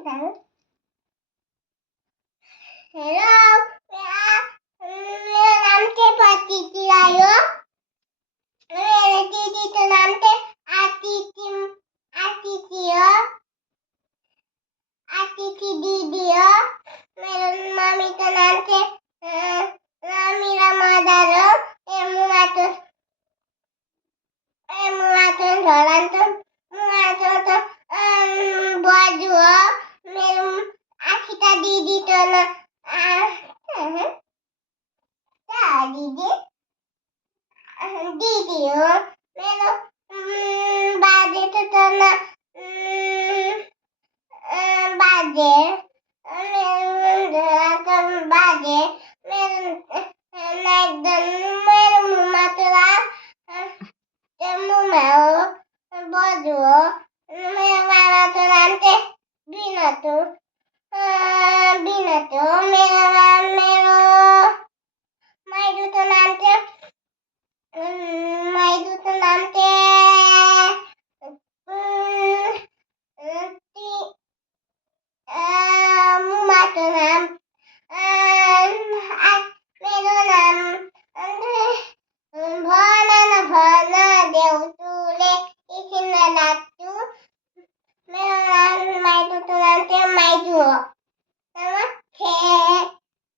हेलो मेरा नाम से पतिथि आयो मेरे दीदी का नाम से आतिथि हो आतिथि दीदी हो मेरे मम्मी का नाम से मेरा मदर हो मुआ तो ढोलन तो मुआ तो बाजू हो मेरे आखिता दीदी तो ना दीदी दीदी हो मेरो बाजे तो ना बाजे मेरो बाजे मेरो मेरो मुमा तो मुमा हो बाजू हो मेरो मामा तो नाम से बिनतु बिनतु मेरो माइजू तो नाम से